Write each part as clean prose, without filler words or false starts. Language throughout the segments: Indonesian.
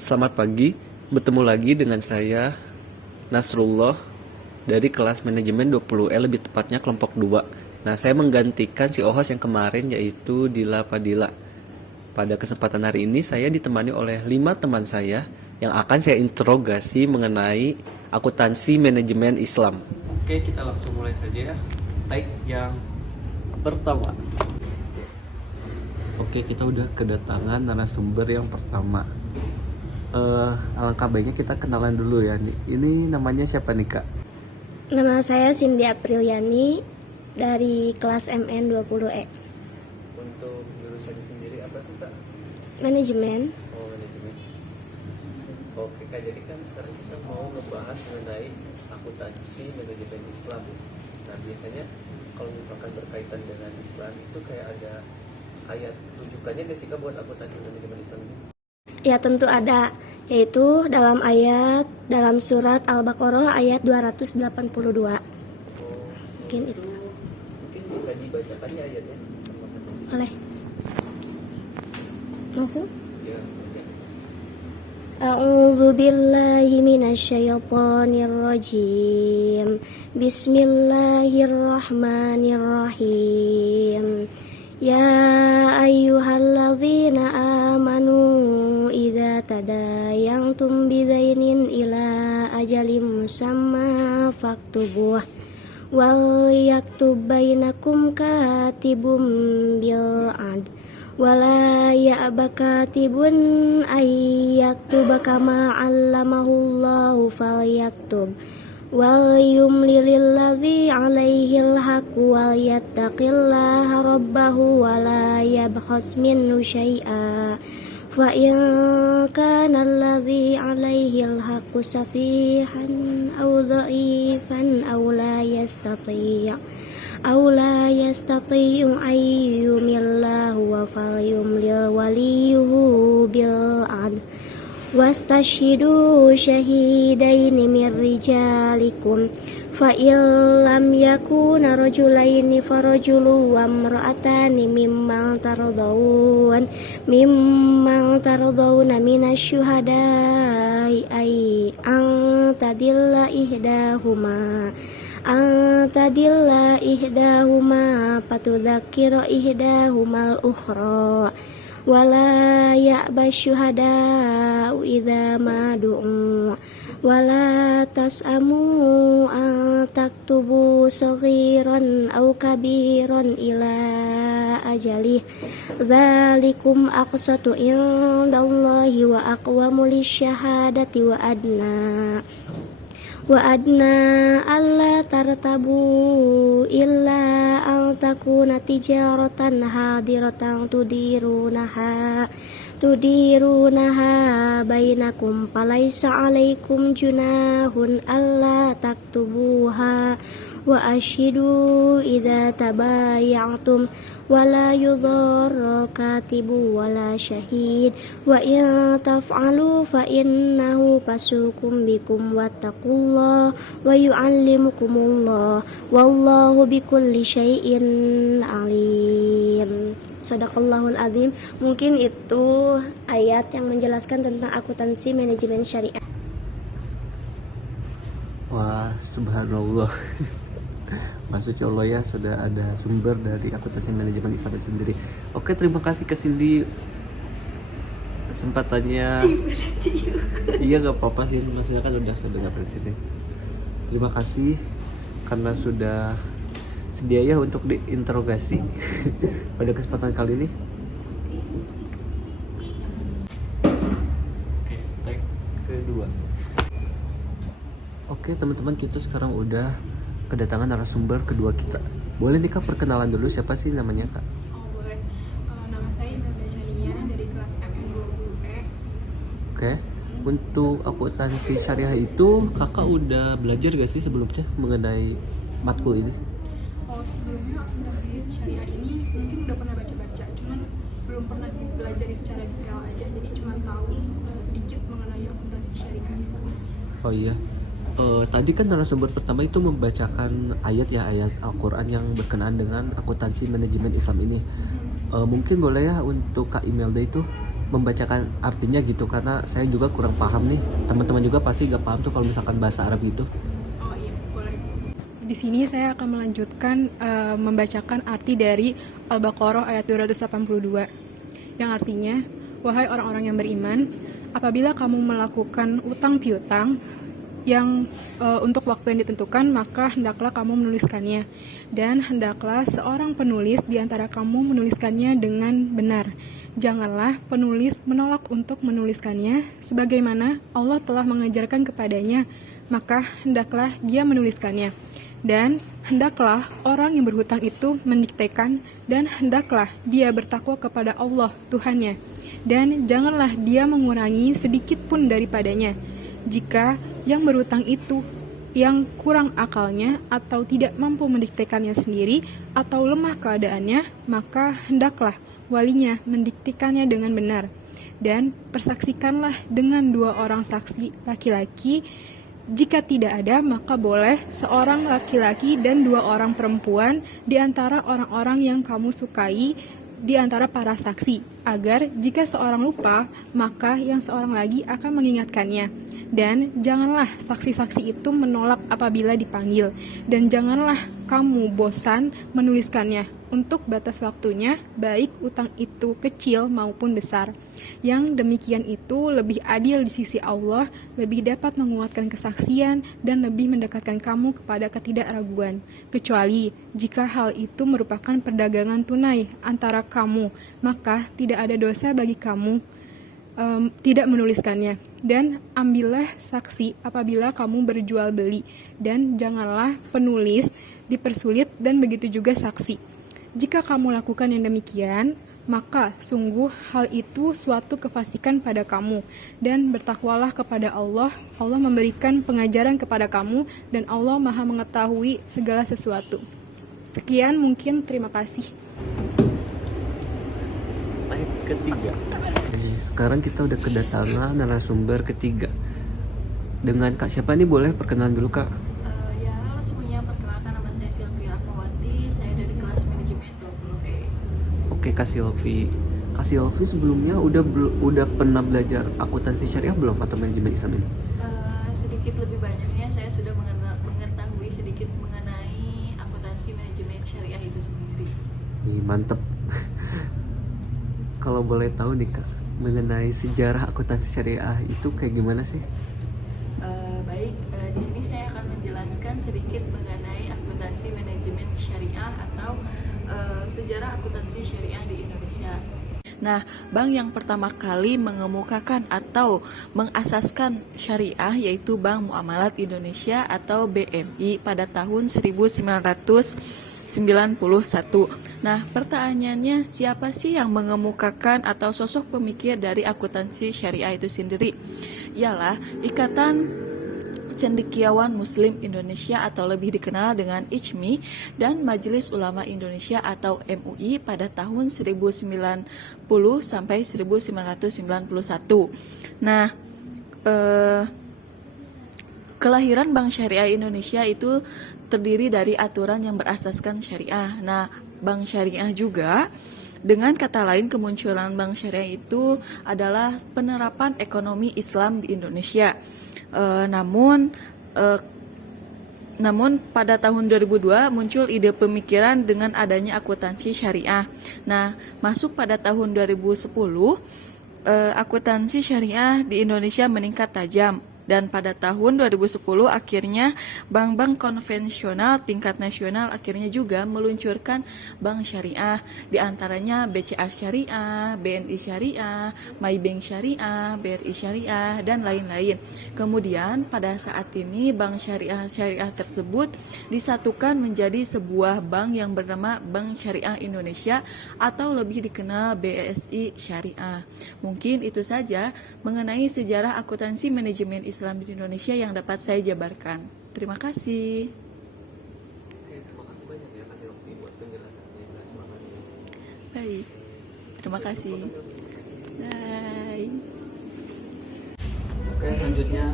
Selamat pagi, bertemu lagi dengan saya Nasrullah dari kelas manajemen 20E, lebih tepatnya kelompok 2. Nah, saya menggantikan si Ohos yang kemarin, yaitu Dila Padilla. Pada kesempatan hari ini saya ditemani oleh 5 teman saya yang akan saya interogasi mengenai akuntansi manajemen Islam. Oke, kita langsung mulai saja ya. Take yang pertama. Oke, kita udah kedatangan narasumber yang pertama. Alangkah baiknya kita kenalan dulu ya. Ini namanya siapa nih, Kak? Nama saya Cindy Apriliani dari kelas MN 20E. Untuk jurusannya sendiri apa tuh, Kak? Manajemen. Oh, manajemen. Oke, Kak, jadi kan sekarang kita mau ngebahas mengenai akuntansi manajemen Islam. Nah, biasanya kalau misalkan berkaitan dengan Islam itu kayak ada ayat rujukannya nggak sih, Kak, buat akuntansi manajemen Islam ini? Ya tentu ada, yaitu dalam surat Al-Baqarah ayat 282. Mungkin itu. Mungkin bisa dibacakannya ayatnya. Oleh. Langsung. Ya. A'udzu billahi minasyaitonir rajim. Bismillahirrahmanirrahim. Ya ayyuhalladzina amanu idza tadayantum bidainin ila ajalin musamma faktubuh wal yaktub bainakum katibum bil ad wala ya'ba katibun ay yaktuba kama 'allamahullahu falyaktub wal yumlililladzi 'alaihil haqqu wal yattaqillaha rabbahu wa la yabkhas minhu syai'a fa in kana alladzi 'alaihil haqqu safihan aw dha'ifan aw la yastati' ay yumillahu wa falyumlil waliyuhu bil 'adl wastashhidu syahidaini mir rijalikum fa illam yakuna rajulaini farajulu wa imra'atani mimman tardawna minasyuhada'i ay antadilla ihdahuma fatudzakkira ihdahumal ukhra wala ya'ba syuhada'u idza ma du'u wala tas'amu an taktubu saghiran aw kabiran ila ajalih dzalikum aqsatu indallahi wa aqwamu lisyahadati wa adna alla tartabu illa an takuna tijaratan hadiratan tudirunaha bainakum falaisa alaikum junahun alla taktubuha wa ashidu idza tabayatum wala yudharra katibu wala syahid wa in taf'alu fa innahu fasukum bikum wattaqullah wa yu'allimukumullah wallahu bikulli syai'in alim. Shadaqallahul azim. Mungkin itu ayat yang menjelaskan tentang akuntansi manajemen syariah. Wah, subhanallah. Masya Allah ya, sudah ada sumber dari akuntansi manajemen Islam itu sendiri. Oke, terima kasih ke Cindy kesempatannya. Iya, nggak apa-apa sih, maksudnya kan udah kedengar dari sini. Terima kasih karena sudah sedia ya untuk diinterogasi pada kesempatan kali ini. Oke, tag kedua. Oke teman-teman, kita sekarang udah kedatangan narasumber kedua kita. Boleh nih, Kak, perkenalan dulu, siapa sih namanya, Kak? Oh boleh, nama saya Indah Syania dari kelas MN 20E. Oke, untuk akuntansi syariah itu kakak udah belajar gak sih sebelumnya mengenai matkul ini? Oh sebelumnya akuntansi syariah ini mungkin udah pernah baca-baca, cuman belum pernah dipelajari secara detail aja, jadi cuma tahu sedikit mengenai akuntansi syariah Islam. Oh iya, tadi kan narasumber pertama itu membacakan ayat Al-Quran yang berkenaan dengan akuntansi manajemen Islam ini. Mungkin boleh ya untuk Kak Imelda itu membacakan artinya gitu, karena saya juga kurang paham nih. Teman-teman juga pasti gak paham tuh kalau misalkan bahasa Arab gitu. Oh iya, boleh. Di sini saya akan melanjutkan membacakan arti dari Al-Baqarah ayat 282 yang artinya, wahai orang-orang yang beriman, apabila kamu melakukan utang piutang yang untuk waktu yang ditentukan, maka hendaklah kamu menuliskannya, dan hendaklah seorang penulis di antara kamu menuliskannya dengan benar. Janganlah penulis menolak untuk menuliskannya, sebagaimana Allah telah mengajarkan kepadanya, maka hendaklah dia menuliskannya. Dan hendaklah orang yang berhutang itu mendiktekan, dan hendaklah dia bertakwa kepada Allah Tuhannya, dan janganlah dia mengurangi sedikit pun daripadanya. Jika yang berhutang itu yang kurang akalnya atau tidak mampu mendiktekannya sendiri atau lemah keadaannya, maka hendaklah walinya mendiktekannya dengan benar. Dan persaksikanlah dengan 2 orang saksi laki-laki. Jika tidak ada, maka boleh seorang laki-laki dan 2 orang perempuan di antara orang-orang yang kamu sukai di antara para saksi, agar jika seorang lupa, maka yang seorang lagi akan mengingatkannya. Dan janganlah saksi-saksi itu menolak apabila dipanggil, dan janganlah kamu bosan menuliskannya untuk batas waktunya, baik utang itu kecil maupun besar. Yang demikian itu lebih adil di sisi Allah, lebih dapat menguatkan kesaksian, dan lebih mendekatkan kamu kepada ketidakraguan. Kecuali jika hal itu merupakan perdagangan tunai antara kamu, maka tidak ada dosa bagi kamu tidak menuliskannya. Dan ambillah saksi apabila kamu berjual beli, dan janganlah penulis dipersulit, dan begitu juga saksi. Jika kamu lakukan yang demikian, maka sungguh hal itu suatu kefasikan pada kamu, dan bertakwalah kepada Allah. Allah memberikan pengajaran kepada kamu, dan Allah Maha mengetahui segala sesuatu. Sekian mungkin, terima kasih. Ayat ketiga. Sekarang kita udah kedatangan narasumber ketiga. Dengan Kak siapa nih, boleh perkenalan dulu Kak? Ya, halo semuanya, perkenalkan nama saya Silvi Rahmawati, saya dari kelas manajemen 20E. Oke Kak Silvi. Kak Silvi sebelumnya udah pernah belajar akuntansi syariah belum atau manajemen Islam ini? Sedikit lebih banyaknya saya sudah mengetahui sedikit mengenai akuntansi manajemen syariah itu sendiri. Ih, mantep. Kalau boleh tahu nih Kak, mengenai sejarah akuntansi syariah itu kayak gimana sih? Baik, di sini saya akan menjelaskan sedikit mengenai akuntansi manajemen syariah atau sejarah akuntansi syariah di Indonesia. Nah, bank yang pertama kali mengemukakan atau mengasaskan syariah yaitu Bank Muamalat Indonesia atau BMI pada tahun 1991. Nah, pertanyaannya, siapa sih yang mengemukakan atau sosok pemikir dari akuntansi syariah itu sendiri? Ialah Ikatan Cendekiawan Muslim Indonesia atau lebih dikenal dengan ICMI dan Majelis Ulama Indonesia atau MUI pada tahun 1090 sampai 1991. Nah, kelahiran Bank Syariah Indonesia itu terdiri dari aturan yang berasaskan syariah. Nah, Bank Syariah juga, dengan kata lain, kemunculan Bank Syariah itu adalah penerapan ekonomi Islam di Indonesia. Namun pada tahun 2002 muncul ide pemikiran dengan adanya akuntansi syariah. Nah, masuk pada tahun 2010, akuntansi syariah di Indonesia meningkat tajam. Dan pada tahun 2010 akhirnya bank-bank konvensional tingkat nasional akhirnya juga meluncurkan bank syariah, diantaranya BCA Syariah, BNI Syariah, Maybank Syariah, BRI Syariah, dan lain-lain. Kemudian pada saat ini bank syariah tersebut disatukan menjadi sebuah bank yang bernama Bank Syariah Indonesia atau lebih dikenal BSI Syariah. Mungkin itu saja mengenai sejarah akuntansi manajemen Islam di Indonesia yang dapat saya jabarkan. Terima kasih. Oke, terima kasih banyak ya Kak Silvi buat penjelasannya, jelas banget. Baik, terima kasih. Bye. Oke, selanjutnya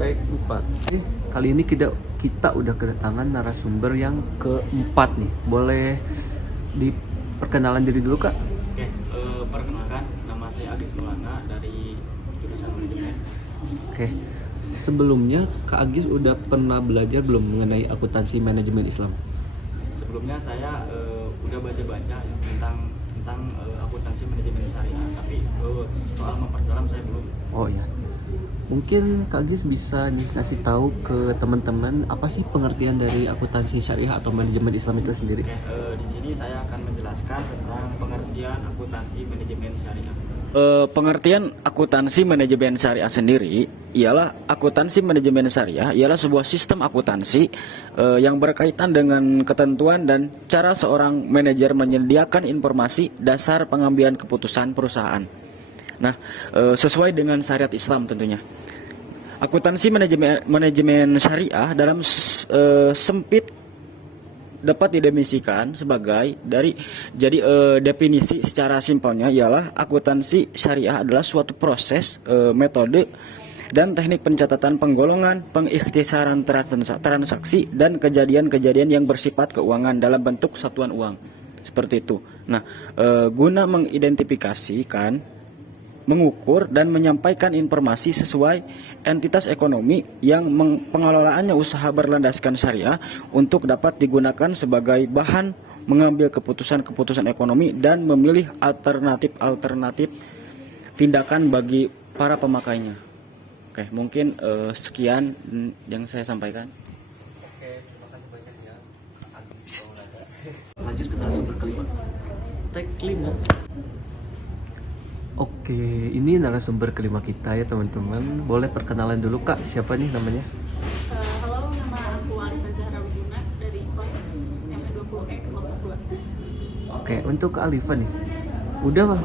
baik 4. Kali ini kita udah kedatangan narasumber yang keempat nih. Boleh diperkenalan diri dulu Kak? Oke, perkenalkan nama saya dari jurusan manajemen. Oke. Sebelumnya Kak Agis udah pernah belajar belum mengenai akuntansi manajemen Islam? Sebelumnya saya udah baca-baca ya, tentang akuntansi manajemen syariah, tapi soal memperdalam saya belum. Oh iya. Mungkin Kak Agis bisa nih kasih tahu ke teman-teman apa sih pengertian dari akuntansi syariah atau manajemen Islam itu sendiri? Oke, di sini saya akan menjelaskan tentang pengertian akuntansi manajemen syariah. Pengertian akuntansi manajemen syariah sendiri ialah akuntansi manajemen syariah ialah sebuah sistem akuntansi yang berkaitan dengan ketentuan dan cara seorang manajer menyediakan informasi dasar pengambilan keputusan perusahaan. Nah, sesuai dengan syariat Islam tentunya. Akuntansi manajemen syariah dalam sempit dapat didefinisikan sebagai definisi secara simpelnya ialah akuntansi syariah adalah suatu proses, metode dan teknik pencatatan penggolongan, pengikhtisaran transaksi dan kejadian-kejadian yang bersifat keuangan dalam bentuk satuan uang. Seperti itu. Nah, guna mengidentifikasikan, mengukur dan menyampaikan informasi sesuai entitas ekonomi yang pengelolaannya usaha berlandaskan syariah untuk dapat digunakan sebagai bahan mengambil keputusan-keputusan ekonomi dan memilih alternatif tindakan bagi para pemakainya. Oke, mungkin sekian yang saya sampaikan. Oke, terima kasih banyak ya Kak Agis Maulana. Lanjut ke narasumber kelima. Tag kelima. Oke, ini narasumber kelima kita ya teman-teman. Boleh perkenalan dulu Kak, siapa nih namanya? Halo, nama aku Alifa Zahra Wiguna dari kelas MN20E kelompok 2. Oke, untuk Kak Alifa nih,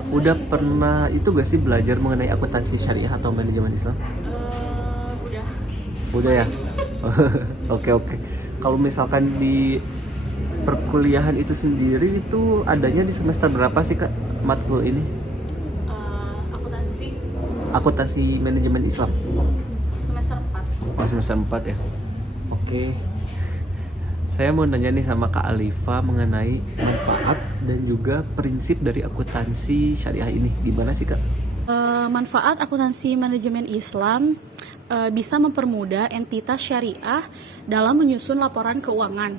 udah pernah itu gak sih belajar mengenai akuntansi syariah atau manajemen Islam? Udah ya? Oke. Kalau misalkan di perkuliahan itu sendiri itu adanya di semester berapa sih Kak matkul ini? Akuntansi manajemen Islam. Semester 4. Oh, semester 4 ya. Oke. Saya mau nanya nih sama Kak Alifa mengenai manfaat dan juga prinsip dari akuntansi syariah ini. Gimana sih Kak? Manfaat akuntansi manajemen Islam bisa mempermudah entitas syariah dalam menyusun laporan keuangan.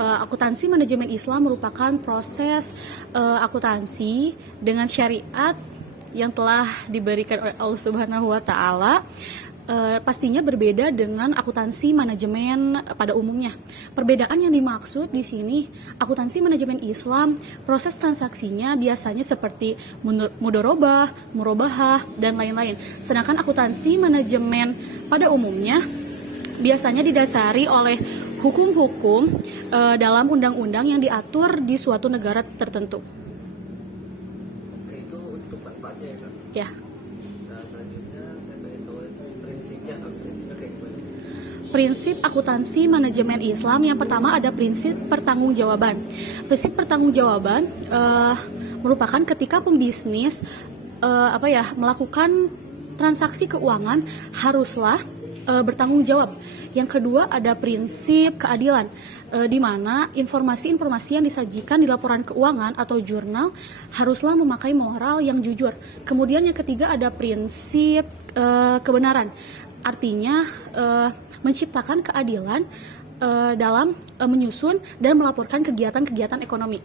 Akuntansi manajemen Islam merupakan proses akuntansi dengan syariat yang telah diberikan oleh Allah Subhanahu wa taala. Pastinya berbeda dengan akuntansi manajemen pada umumnya. Perbedaan yang dimaksud di sini, akuntansi manajemen Islam, proses transaksinya biasanya seperti mudorobah, murobahah, dan lain-lain. Sedangkan akuntansi manajemen pada umumnya biasanya didasari oleh hukum-hukum dalam undang-undang yang diatur di suatu negara tertentu. Oke, itu untuk manfaatnya ya Kak? Ya. Nah, selanjutnya saya pengen tahu prinsipnya kayak gimana? Prinsip akuntansi manajemen Islam yang pertama ada prinsip pertanggungjawaban. Prinsip pertanggungjawaban merupakan ketika pembisnis melakukan transaksi keuangan haruslah bertanggung jawab. Yang kedua ada prinsip keadilan, di mana informasi-informasi yang disajikan di laporan keuangan atau jurnal haruslah memakai moral yang jujur. Kemudian yang ketiga ada prinsip kebenaran, artinya menciptakan keadilan dalam menyusun dan melaporkan kegiatan-kegiatan ekonomi.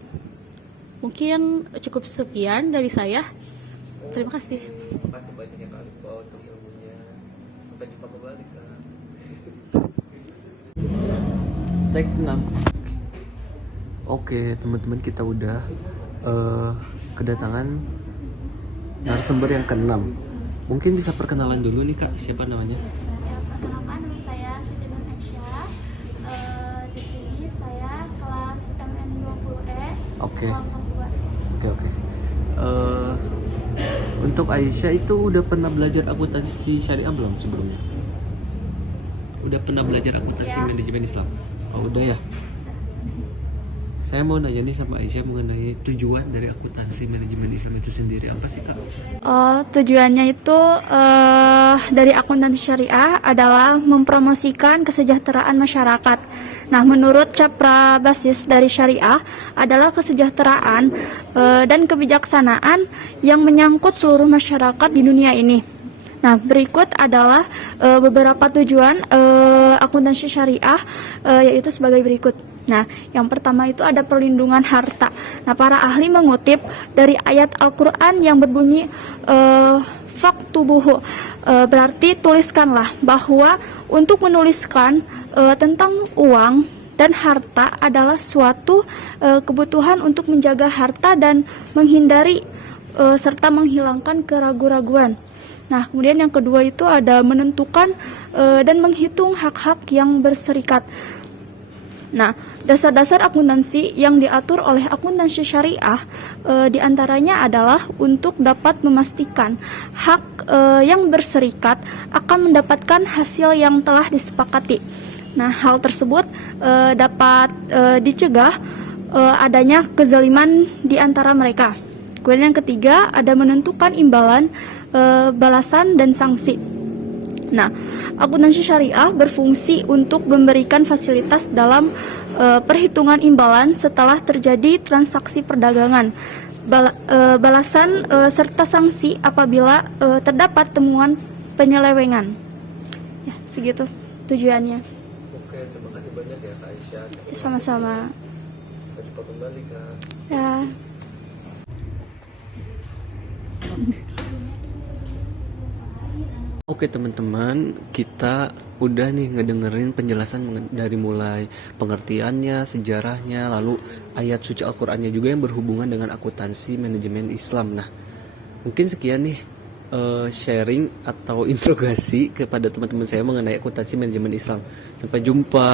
Mungkin cukup sekian dari saya. Terima kasih. Terima kasih banyak ya Kak Alifa untuk ilmunya. Sampai jumpa kembali Kak. Tag 6. Oke teman-teman, kita udah kedatangan narasumber yang ke-6. Mungkin bisa perkenalan dulu nih Kak, siapa namanya? Ya, perkenalkan nama saya Siti Nur Aisyah. Di sini saya kelas MN20E Oke. kelompok 2. Oke. Untuk Aisyah itu udah pernah belajar akuntansi syariah belum sebelumnya? Udah pernah belajar akuntansi manajemen Islam? Oh udah ya. Saya mau nanya nih sama Aisyah mengenai tujuan dari akuntansi manajemen Islam itu sendiri apa sih Kak? Tujuannya itu dari akuntansi syariah adalah mempromosikan kesejahteraan masyarakat Nah, menurut Capra basis dari syariah adalah kesejahteraan dan kebijaksanaan yang menyangkut seluruh masyarakat di dunia ini. Nah, berikut adalah beberapa tujuan akuntansi syariah, yaitu sebagai berikut. Nah, yang pertama itu ada perlindungan harta. Nah, para ahli mengutip dari ayat Al-Quran yang berbunyi faktubuhu, berarti tuliskanlah, bahwa untuk menuliskan tentang uang dan harta adalah suatu kebutuhan untuk menjaga harta dan menghindari serta menghilangkan keraguan-raguan. Nah, kemudian yang kedua itu ada menentukan dan menghitung hak-hak yang berserikat. Nah, dasar-dasar akuntansi yang diatur oleh akuntansi syariah diantaranya adalah untuk dapat memastikan hak yang berserikat akan mendapatkan hasil yang telah disepakati. Nah, hal tersebut dapat dicegah adanya kezaliman di antara mereka. Kemudian yang ketiga ada menentukan imbalan, balasan, dan sanksi. Nah, akuntansi syariah berfungsi untuk memberikan fasilitas dalam perhitungan imbalan setelah terjadi transaksi perdagangan, balasan serta sanksi apabila terdapat temuan penyelewengan. Ya, segitu tujuannya. Oke, terima kasih banyak ya Kak Aisyah. Sama-sama. Sampai jumpa kembali Kak. Ya. Oke teman-teman, kita udah nih ngedengerin penjelasan dari mulai pengertiannya, sejarahnya, lalu ayat suci Al-Qur'annya juga yang berhubungan dengan akuntansi manajemen Islam. Nah, mungkin sekian nih sharing atau interogasi kepada teman-teman saya mengenai akuntansi manajemen Islam. Sampai jumpa.